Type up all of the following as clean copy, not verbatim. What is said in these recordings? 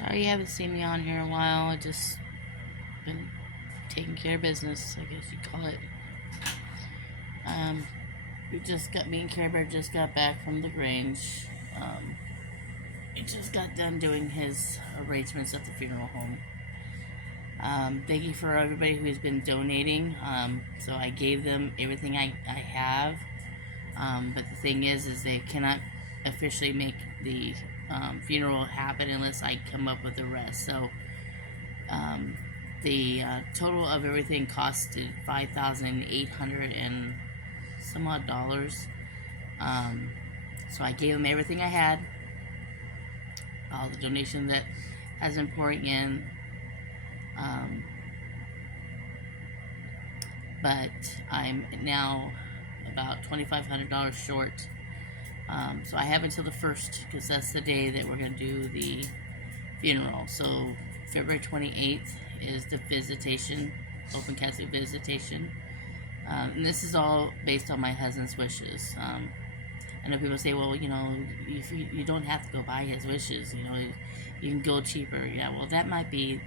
Sorry you haven't seen me on here in a while. I just been taking care of business, I guess you'd call it. Um, me and Care Bear just got back from the Grange. He just got done doing his arrangements at the funeral home. Thank you for everybody who's been donating. So I gave them everything I have. But the thing is they cannot officially make the funeral happen unless I come up with the rest. So the total of everything costed $5,800 and some odd dollars. So I gave them everything I had, all the donation that has been pouring in. But I'm now about $2,500 short. So I have until the 1st, because that's the day that we're going to do the funeral. So February 28th is the visitation, open casket visitation. And this is all based on my husband's wishes. I know people say, well, if you don't have to go by his wishes, you can go cheaper. Yeah, well, that might be,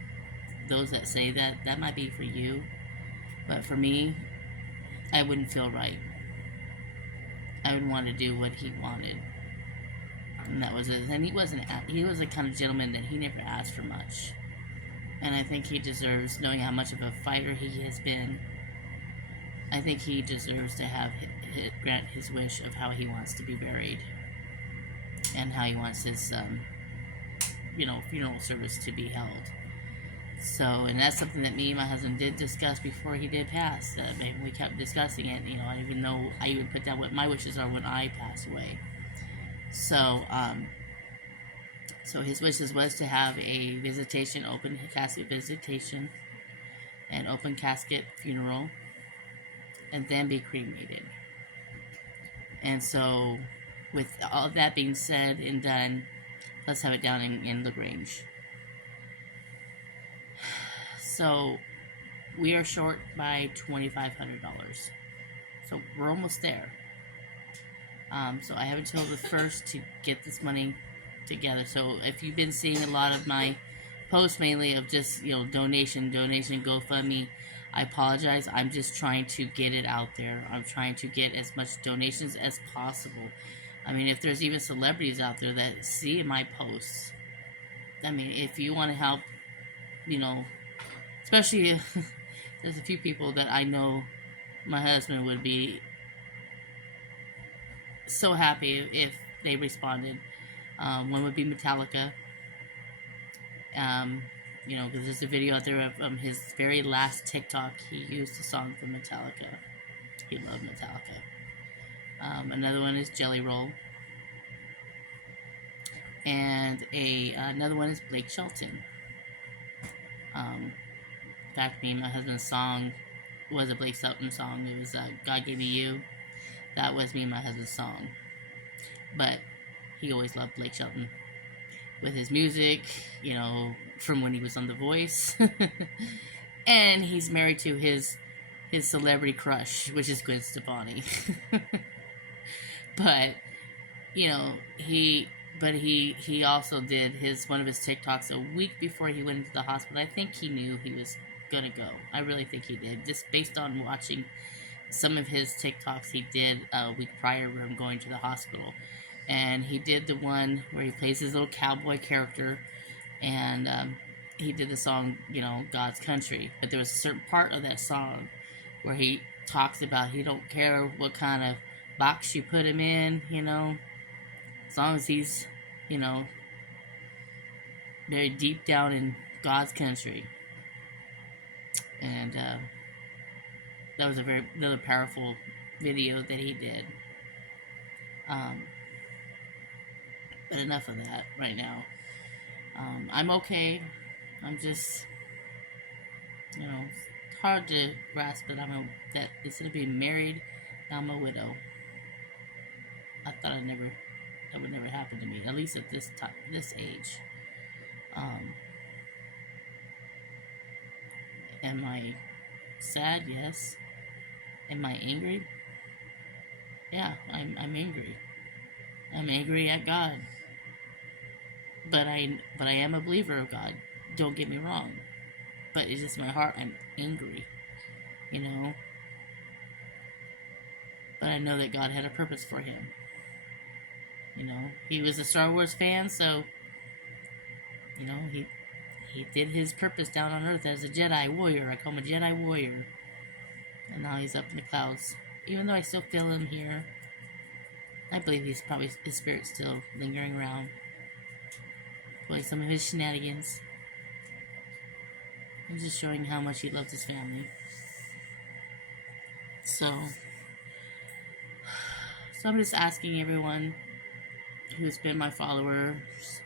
those that say that might be for you. But for me, I wouldn't feel right. I would want to do what he wanted. And that was it. And he was the kind of gentleman that he never asked for much. And I think he deserves, knowing how much of a fighter he has been, I think he deserves to have grant his wish of how he wants to be buried. And how he wants his, funeral service to be held. So, and that's something that me and my husband did discuss before he did pass. We kept discussing it, I even put down what my wishes are when I pass away. So, so his wishes was to have a visitation, open casket visitation, and open casket funeral, and then be cremated. And so, with all of that being said and done, let's have it down in LaGrange. So, we are short by $2,500. So, we're almost there. So, I have until the 1st to get this money together. So, if you've been seeing a lot of my posts mainly of just, donation, Gofundme, I apologize. I'm just trying to get it out there. I'm trying to get as much donations as possible. I mean, if there's even celebrities out there that see my posts, if you want to help, especially if there's a few people that I know my husband would be so happy if they responded. One would be Metallica. Because there's a video out there of his very last TikTok. He used a song from Metallica. He loved Metallica. Another one is Jelly Roll. And another one is Blake Shelton. In fact, me and my husband's song was a Blake Shelton song. It was God Gave Me You. That was me and my husband's song. But he always loved Blake Shelton with his music, from when he was on The Voice. And he's married to his celebrity crush, which is Gwen Stefani. But, he also did one of his TikToks a week before he went into the hospital. I think he knew he was gonna go. I really think he did, just based on watching some of his TikToks he did a week prior to him going to the hospital. And he did the one where he plays his little cowboy character, and he did the song, God's Country. But there was a certain part of that song where he talks about he don't care what kind of box you put him in, as long as he's, very deep down in God's country. And that was another powerful video that he did. But enough of that right now. I'm okay. I'm just, it's hard to grasp that that instead of being married, I'm a widow. I thought that would never happen to me, at least at this age. Am I sad? Yes. Am I angry? Yeah, I'm angry. I'm angry at God. but I am a believer of God. Don't get me wrong, but it's just my heart. I'm angry, you know. But I know that God had a purpose for him. You know, he was a Star Wars fan, so you know he did his purpose down on Earth as a Jedi warrior. I call him a Jedi warrior, and now he's up in the clouds. Even though I still feel him here, I believe he's probably his spirit's still lingering around, pulling some of his shenanigans. I'm just showing how much he loves his family. So I'm just asking everyone who's been my followers,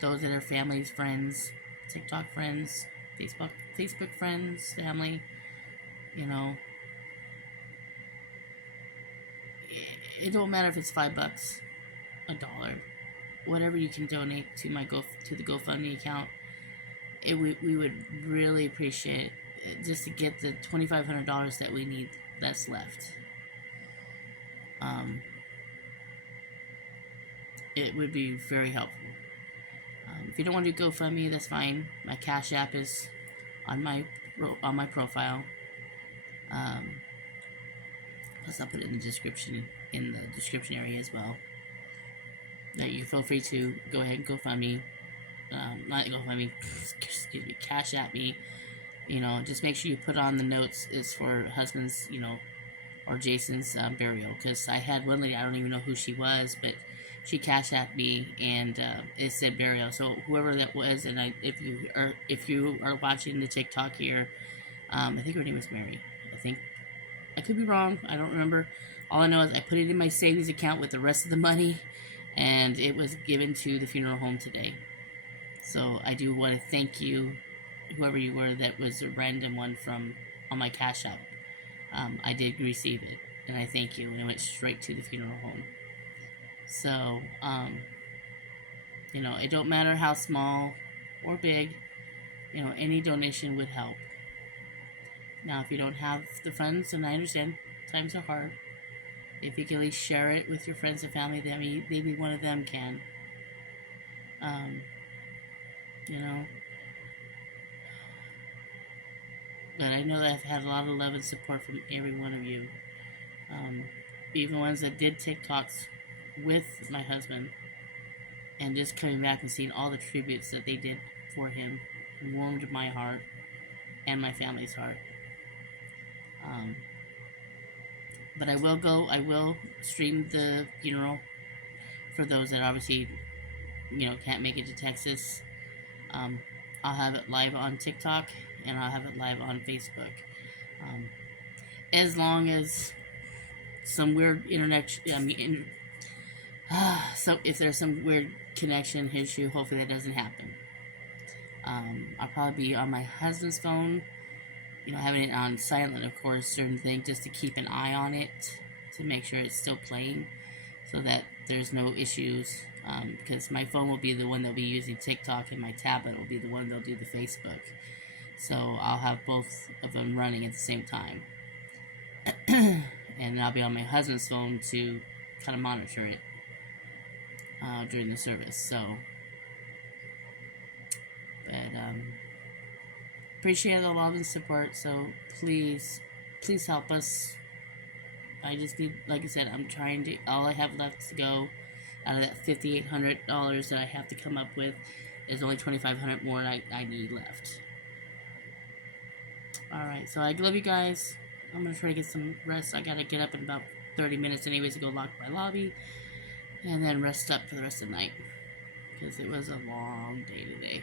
those that are families, friends, TikTok friends, Facebook friends, family, you know, it don't matter if it's $5, $1, whatever you can donate to the GoFundMe account. We would really appreciate it, just to get the $2,500 that we need that's left. It would be very helpful. If you don't want to do GoFundMe, that's fine. My CashApp is on my profile. Plus, I'll put it in the description area as well. That you feel free to go ahead and GoFundMe. Not GoFundMe. Excuse me. CashApp me. You know, just make sure you put on the notes is for husband's, you know, or Jason's burial. Because I had one lady, I don't even know who she was, but she cashed at me, and it said burial. So whoever that was, and if you are watching the TikTok here, I think her name was Mary. I could be wrong. I don't remember. All I know is I put it in my savings account with the rest of the money, and it was given to the funeral home today. So I do want to thank you, whoever you were. That was a random one from on my Cash App. I did receive it, and I thank you. And it went straight to the funeral home. So, you know, it don't matter how small or big, you know, any donation would help. Now, if you don't have the funds, and I understand times are hard, if you can at least share it with your friends and family, then maybe one of them can. You know, but I know that I've had a lot of love and support from every one of you. Even ones that did TikToks with my husband, and just coming back and seeing all the tributes that they did for him warmed my heart and my family's heart. But I will stream the funeral for those that obviously, you know, can't make it to Texas. I'll have it live on TikTok, and I'll have it live on Facebook. As long as some weird so if there's some weird connection issue, hopefully that doesn't happen. I'll probably be on my husband's phone, you know, having it on silent, of course, certain things, just to keep an eye on it, to make sure it's still playing, so that there's no issues, because my phone will be the one that'll be using TikTok, and my tablet will be the one that'll do the Facebook. So I'll have both of them running at the same time. And I'll be on my husband's phone to kind of monitor it during the service. So, but appreciate the love and support. So please help us. I just need, like I said, I'm trying to. All I have left to go out of that $5,800 that I have to come up with is only $2,500 more I need left. All right, so I love you guys. I'm gonna try to get some rest. I gotta get up in about 30 minutes anyways to go lock my lobby, and then rest up for the rest of the night, because it was a long day today.